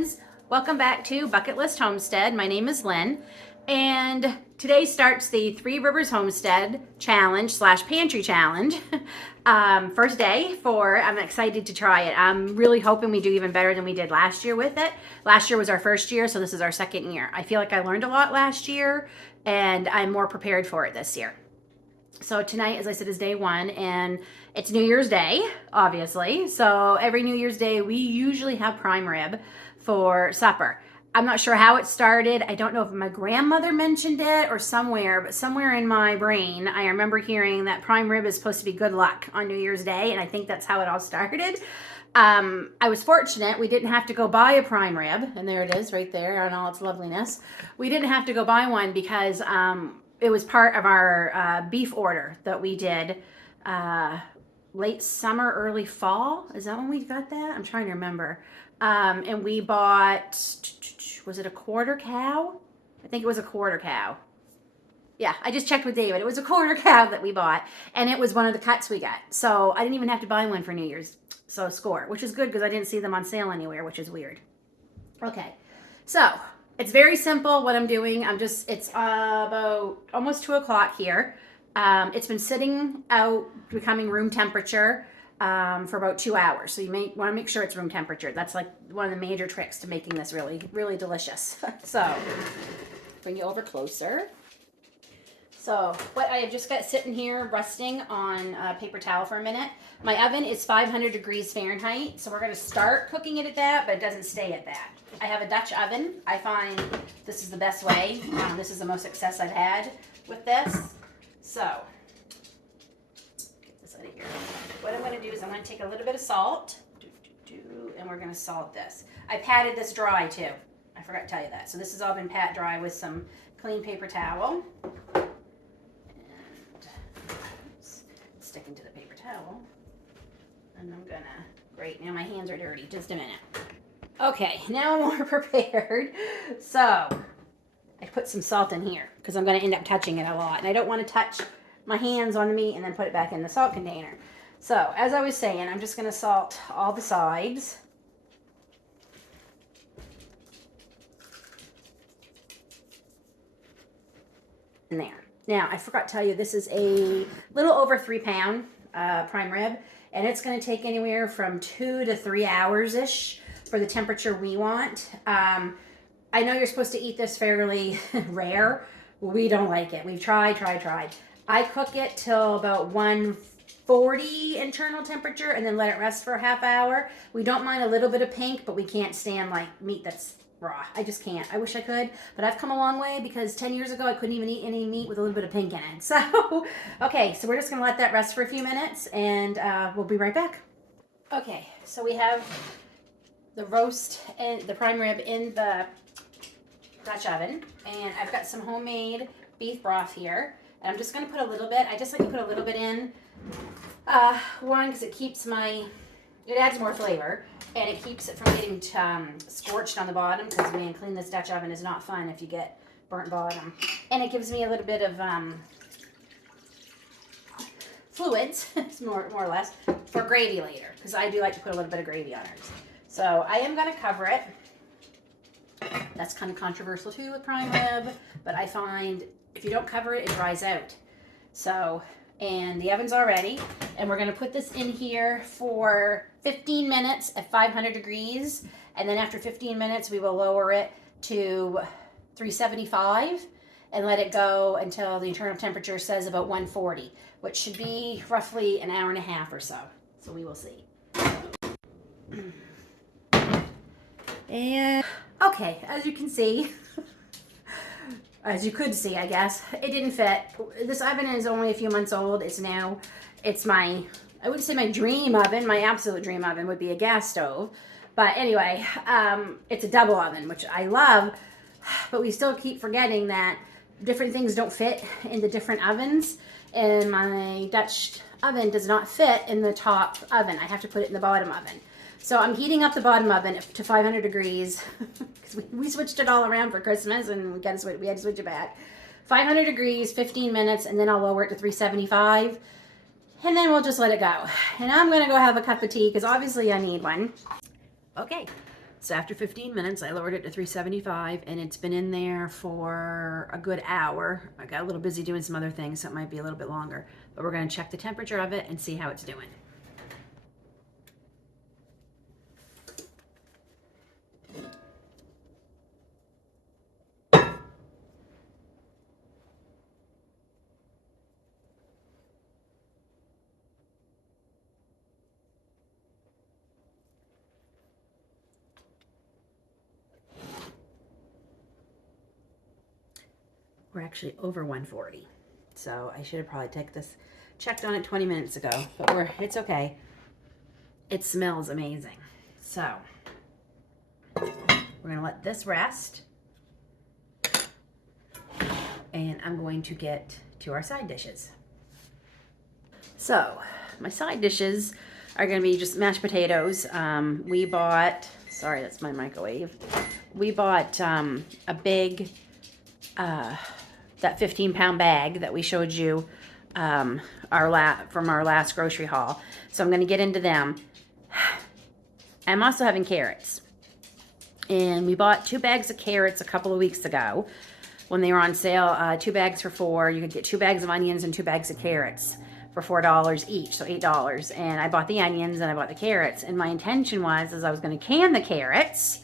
friends, welcome back to Bucket List Homestead. My name is Lynn, and today starts the Three Rivers Homestead Challenge slash Pantry Challenge. First day I'm excited to try it. I'm really hoping we do even better than we did last year with it. Last year was our first year, so this is our second year. I feel like I learned a lot last year, and I'm more prepared for it this year. So tonight, as I said, is day one, and it's New Year's Day, obviously. So every New Year's Day, we usually have prime rib for supper. I'm not sure how it started. I don't know if my grandmother mentioned it or somewhere, but somewhere in my brain, I remember hearing that prime rib is supposed to be good luck on New Year's Day, and I think that's how it all started. I was fortunate. We didn't have to go buy a prime rib, and there it is right there in all its loveliness. We didn't have to go buy one because it was part of our beef order that we did late summer, early fall. Is that when we got that? I'm trying to remember. And we bought, was it a quarter cow? I think it was a quarter cow. Yeah, I just checked with David. It was a quarter cow that we bought, and it was one of the cuts we got. So I didn't even have to buy one for New Year's. So score, which is good because I didn't see them on sale anywhere, which is weird. Okay, so it's very simple what I'm doing. It's about almost 2 o'clock here. It's been sitting out, becoming room temperature for about 2 hours. So you may want to make sure it's room temperature. That's like one of the major tricks to making this really, really delicious. So bring you over closer. So what I have just got sitting here resting on a paper towel for a minute. My oven is 500 degrees Fahrenheit. So we're going to start cooking it at that, but it doesn't stay at that. I have a Dutch oven. I find this is the best way. This is the most success I've had with this. So, get this out of here. What I'm going to do is I'm going to take a little bit of salt, and we're going to salt this. I patted this dry too. I forgot to tell you that. So this has all been pat dry with some clean paper towel. And oops, sticking to the paper towel. And I'm going to, great, now my hands are dirty. Just a minute. Okay, now I'm more prepared. So, I put some salt in here because I'm going to end up touching it a lot. And I don't want to touch my hands on the meat and then put it back in the salt container. So, as I was saying, I'm just going to salt all the sides. And there. Now, I forgot to tell you, this is a little over 3 pound prime rib. And it's going to take anywhere from 2 to 3 hours-ish for the temperature we want. I know you're supposed to eat this fairly rare. We don't like it. We've tried. I cook it till about 140 internal temperature and then let it rest for a half hour. We don't mind a little bit of pink, but we can't stand like meat that's raw. I just can't. I wish I could, but I've come a long way because 10 years ago I couldn't even eat any meat with a little bit of pink in it. So, okay, so we're just gonna let that rest for a few minutes and we'll be right back. Okay, so we have the roast and the prime rib in the Dutch oven, and I've got some homemade beef broth here, and I'm just going to put a little bit. I just like to put a little bit in, one, because it adds more flavor, and it keeps it from getting scorched on the bottom, because man, cleaning this Dutch oven is not fun if you get burnt bottom, and it gives me a little bit of fluids, more or less, for gravy later, because I do like to put a little bit of gravy on ours. So I am going to cover it. That's kind of controversial too with prime rib, but I find if you don't cover it, it dries out. So, and the oven's already, and we're going to put this in here for 15 minutes at 500 degrees, and then after 15 minutes we will lower it to 375 and let it go until the internal temperature says about 140, which should be roughly an hour and a half or so. So we will see. And okay, as you can see, as you could see, I guess, it didn't fit. This oven is only a few months old. It's my, I would say my dream oven, my absolute dream oven would be a gas stove. But anyway, it's a double oven, which I love, but we still keep forgetting that different things don't fit in the different ovens. And my Dutch oven does not fit in the top oven. I have to put it in the bottom oven. So I'm heating up the bottom oven to 500 degrees because we switched it all around for Christmas and we had to switch it back. 500 degrees, 15 minutes, and then I'll lower it to 375. And then we'll just let it go. And I'm going to go have a cup of tea because obviously I need one. Okay, So after 15 minutes, I lowered it to 375, and it's been in there for a good hour. I got a little busy doing some other things, so it might be a little bit longer. But we're going to check the temperature of it and see how it's doing. We're actually over 140. So I should have probably checked on it 20 minutes ago, but it's okay. It smells amazing. So we're gonna let this rest, and I'm going to get to our side dishes. So my side dishes are gonna be just mashed potatoes. We bought, sorry, that's my microwave. We bought a big, that 15-pound bag that we showed you from our last grocery haul. So I'm going to get into them. I'm also having carrots. And we bought 2 bags of carrots a couple of weeks ago when they were on sale. 2 bags for $4. You could get 2 bags of onions and 2 bags of carrots for $4 each, so $8. And I bought the onions and I bought the carrots. And my intention was I was going to can the carrots.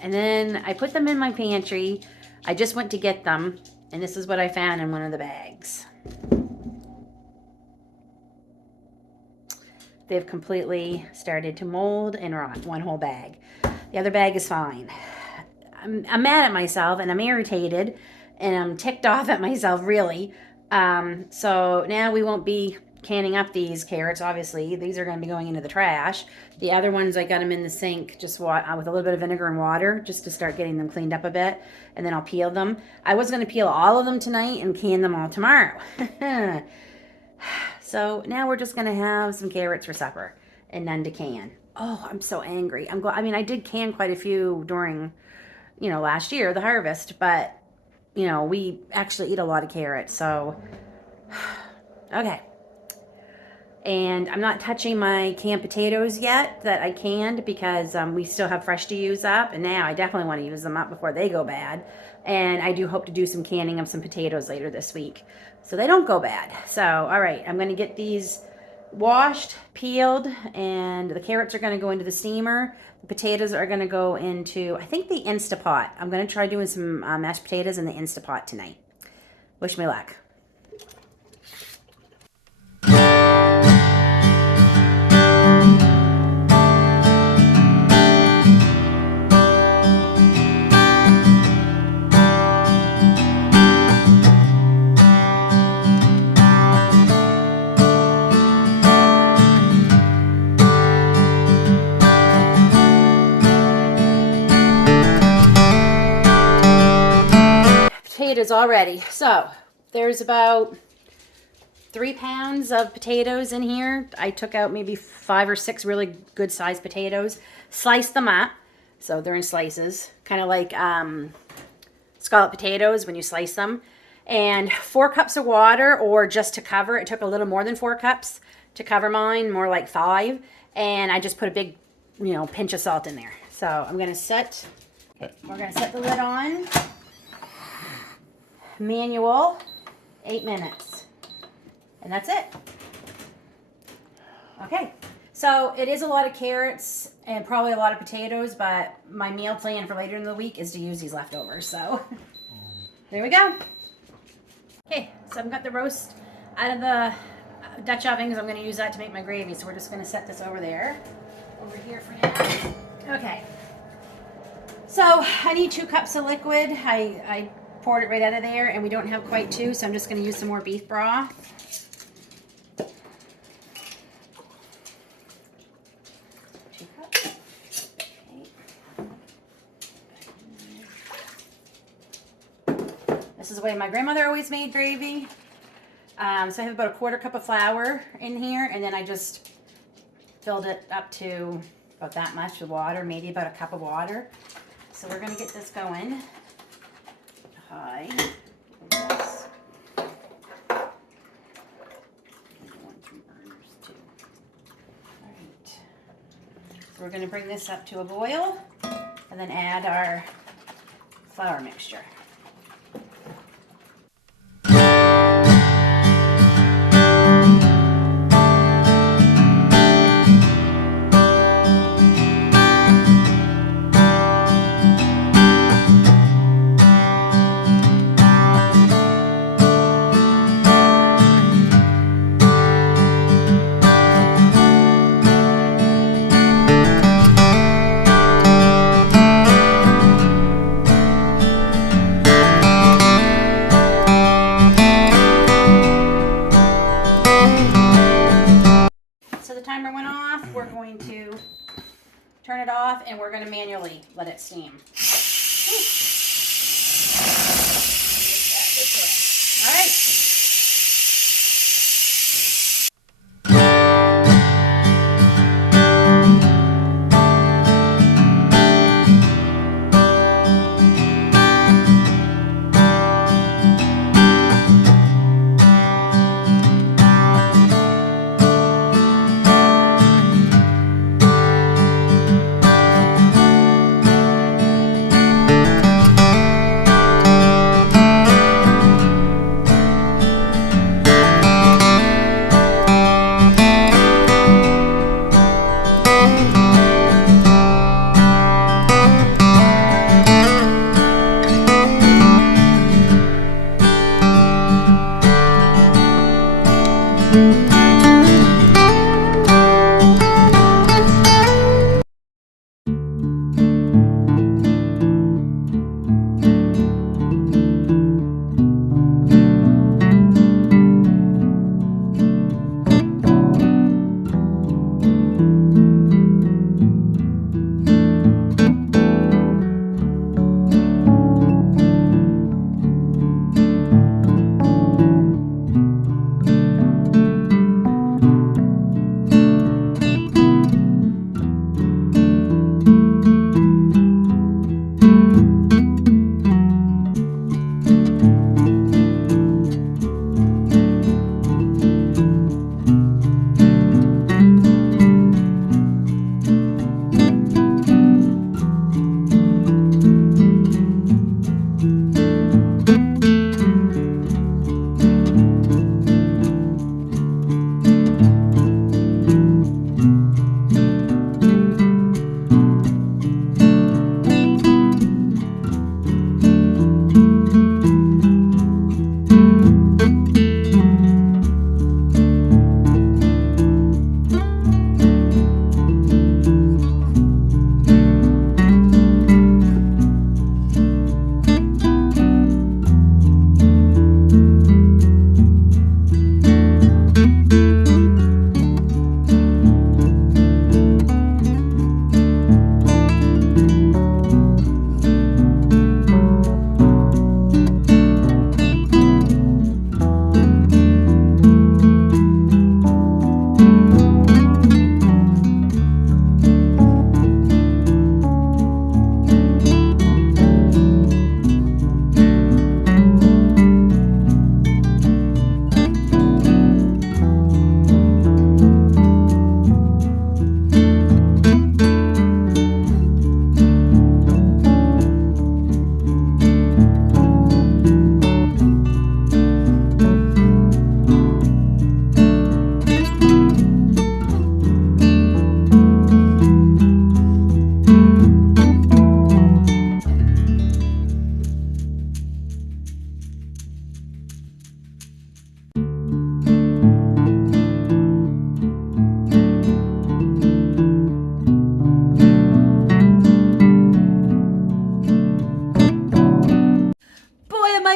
And then I put them in my pantry. I just went to get them, and this is what I found in one of the bags. They've completely started to mold and rot, one whole bag. The other bag is fine. I'm mad at myself, and I'm irritated, and I'm ticked off at myself, really. So now we won't be canning up these carrots, obviously. These are going to be going into the trash. The other ones, I got them in the sink just with a little bit of vinegar and water just to start getting them cleaned up a bit, and then I'll peel them. I was going to peel all of them tonight and can them all tomorrow. So now we're just going to have some carrots for supper and none to can. Oh, I'm so angry. I mean, I did can quite a few during, last year, the harvest, but, we actually eat a lot of carrots, so, okay. And I'm not touching my canned potatoes yet that I canned because we still have fresh to use up. And now I definitely want to use them up before they go bad. And I do hope to do some canning of some potatoes later this week so they don't go bad. So, all right, I'm going to get these washed, peeled, and the carrots are going to go into the steamer. The potatoes are going to go into, I think, the Instapot. I'm going to try doing some mashed potatoes in the Instapot tonight. Wish me luck. Potatoes already. So there's about 3 pounds of potatoes in here. I took out maybe 5 or 6 really good sized potatoes, sliced them up so they're in slices, kind of like scallop potatoes when you slice them, and 4 cups of water, or just to cover. It took a little more than 4 cups to cover mine, more like 5, and I just put a big pinch of salt in there. So we're gonna set the lid on. Manual, 8 minutes, and that's it. Okay, so it is a lot of carrots and probably a lot of potatoes, but my meal plan for later in the week is to use these leftovers, so there we go. Okay, so I've got the roast out of the Dutch oven because I'm going to use that to make my gravy, so we're just going to set this over here for now. Okay, so I need 2 cups of liquid. I poured it right out of there, and we don't have quite 2, so I'm just going to use some more beef broth. This is the way my grandmother always made gravy. So I have about a 1/4 cup of flour in here, and then I just filled it up to about that much with water, maybe about a cup of water. So we're going to get this going. High. Yes. 1, 2 burners too. All right. We're going to bring this up to a boil and then add our flour mixture. Timer went off. We're going to turn it off and we're going to manually let it steam. All right.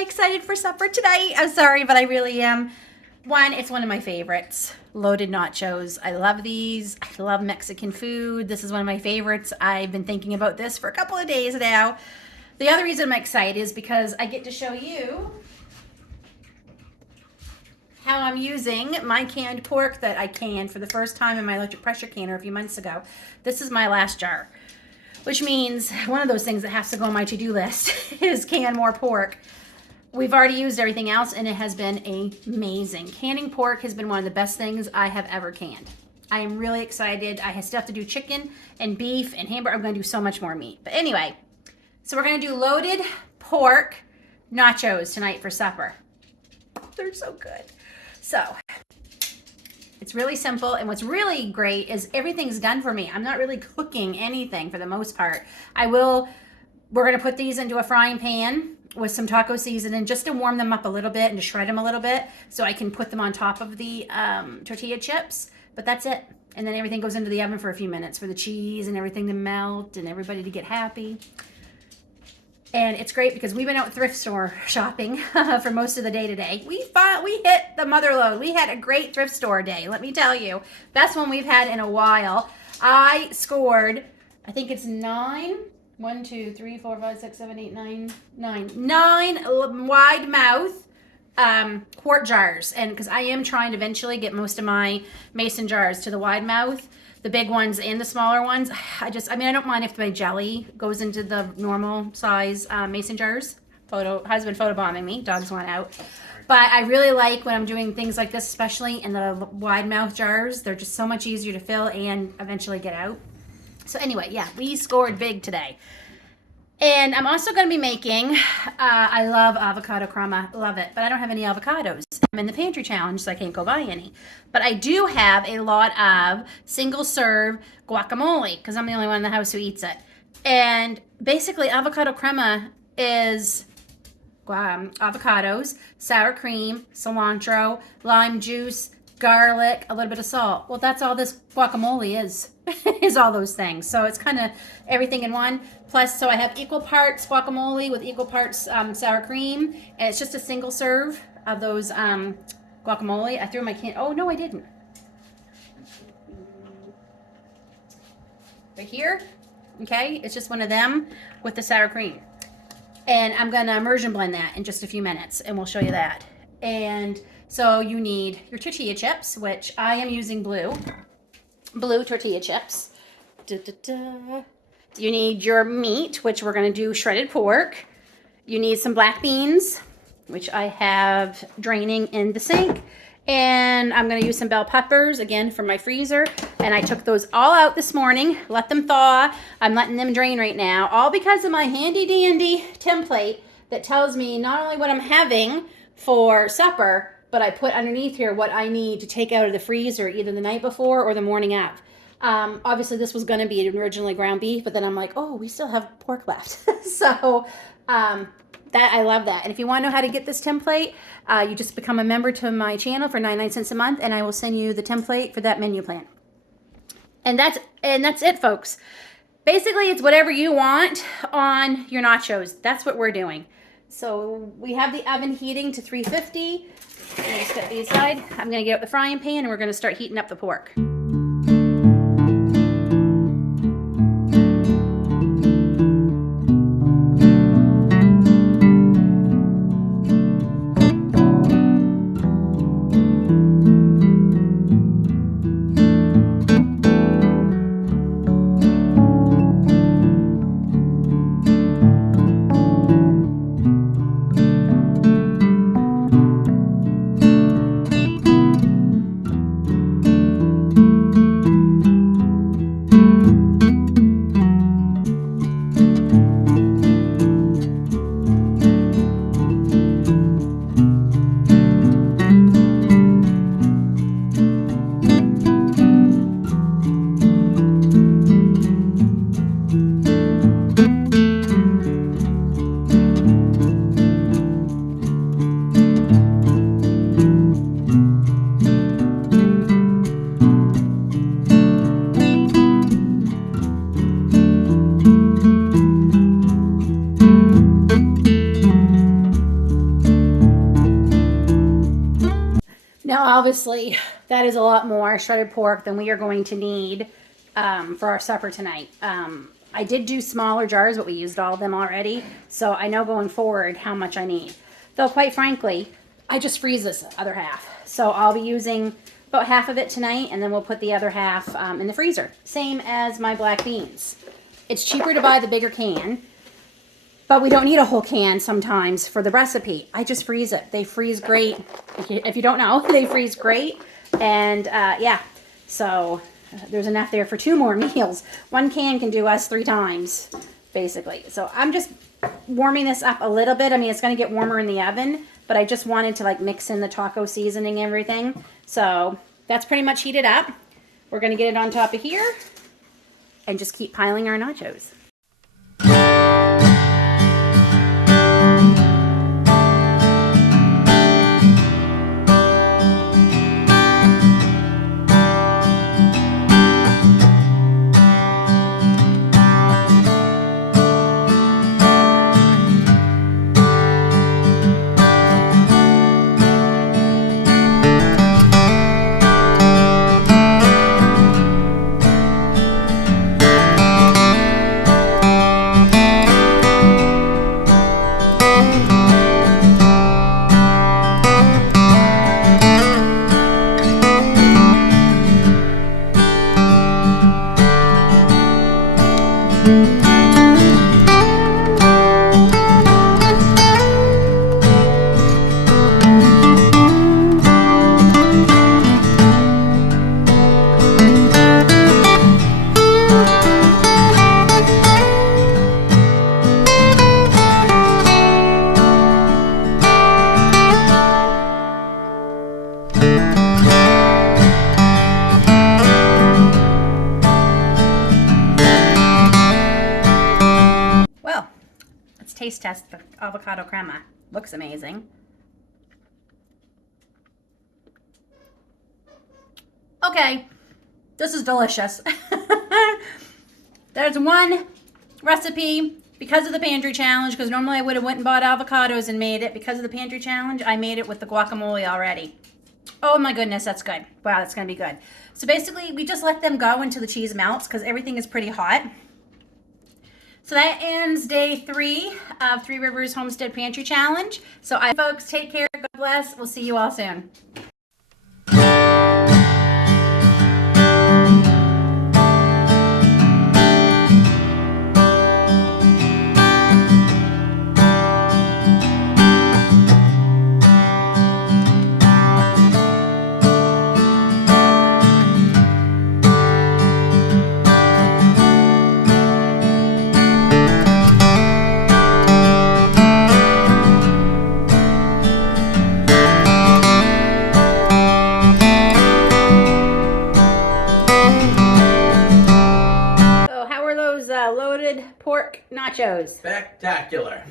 Excited for supper tonight. I'm sorry, but I really am. One, it's one of my favorites. Loaded nachos. I love these. I love Mexican food. This is one of my favorites. I've been thinking about this for a couple of days now. The other reason I'm excited is because I get to show you how I'm using my canned pork that I canned for the first time in my electric pressure canner a few months ago. This is my last jar, which means one of those things that has to go on my to-do list is can more pork. We've already used everything else and it has been amazing. Canning pork has been one of the best things I have ever canned. I am really excited. I still have to do chicken and beef and hamburger. I'm going to do so much more meat. But anyway, so we're going to do loaded pork nachos tonight for supper. They're so good. So it's really simple, and what's really great is everything's done for me. I'm not really cooking anything for the most part. We're going to put these into a frying pan with some taco seasoning just to warm them up a little bit and to shred them a little bit so I can put them on top of the tortilla chips. But that's it. And then everything goes into the oven for a few minutes for the cheese and everything to melt and everybody to get happy. And it's great because we've been out thrift store shopping for most of the day today. We hit the mother lode. We had a great thrift store day, let me tell you. Best one we've had in a while. I scored, I think it's 9 wide mouth quart jars. And because I am trying to eventually get most of my mason jars to the wide mouth, the big ones and the smaller ones. I don't mind if my jelly goes into the normal size mason jars. Husband photobombing me, dogs want out. But I really like when I'm doing things like this, especially in the wide mouth jars. They're just so much easier to fill and eventually get out. So anyway, yeah, we scored big today. And I'm also going to be making, I love avocado crema, love it, but I don't have any avocados. I'm in the pantry challenge, so I can't go buy any. But I do have a lot of single serve guacamole, because I'm the only one in the house who eats it. And basically, avocado crema is avocados, sour cream, cilantro, lime juice, garlic, a little bit of salt. Well, that's all this guacamole is, is all those things. So it's kind of everything in one. Plus, so I have equal parts guacamole with equal parts sour cream. And it's just a single serve of those guacamole. I threw my can. Oh, no, I didn't. Right here. Okay, it's just one of them with the sour cream. And I'm going to immersion blend that in just a few minutes, and we'll show you that. And so you need your tortilla chips, which I am using blue tortilla chips. You need your meat, which we're going to do shredded pork. You need some black beans, which I have draining in the sink. And I'm going to use some bell peppers, again, from my freezer. And I took those all out this morning, let them thaw. I'm letting them drain right now, all because of my handy-dandy template that tells me not only what I'm having for supper, but I put underneath here what I need to take out of the freezer either the night before or the morning of. Obviously, this was going to be originally ground beef, but then I'm like, oh, we still have pork left. So I love that. And if you want to know how to get this template, you just become a member to my channel for 99 cents a month, and I will send you the template for that menu plan. And that's it, folks. Basically, it's whatever you want on your nachos. That's what we're doing. So we have the oven heating to 350. I'm going to step these aside. I'm going to get out the frying pan, and we're going to start heating up the pork. Now, obviously, that is a lot more shredded pork than we are going to need for our supper tonight. I did do smaller jars, but we used all of them already. So I know going forward how much I need. Though, quite frankly, I just freeze this other half. So I'll be using about half of it tonight, and then we'll put the other half in the freezer. Same as my black beans. It's cheaper to buy the bigger can, but we don't need a whole can sometimes for the recipe. I just freeze it. They freeze great. If you don't know, they freeze great. And yeah, so there's enough there for 2 more meals. 1 can do us 3 times, basically. So I'm just warming this up a little bit. I mean, it's going to get warmer in the oven, but I just wanted to like mix in the taco seasoning and everything. So that's pretty much heated up. We're going to get it on top of here and just keep piling our nachos. Taste test the avocado crema. Looks amazing. Okay, this is delicious. There's one recipe because of the pantry challenge, because normally I would have went and bought avocados and made it. Because of the pantry challenge, I made it with the guacamole already. Oh my goodness, that's good. Wow, that's gonna be good. So basically, we just let them go until the cheese melts because everything is pretty hot. So that ends day 3 of Three Rivers Homestead Pantry Challenge. So folks, take care. God bless. We'll see you all soon. Loaded pork nachos. Spectacular.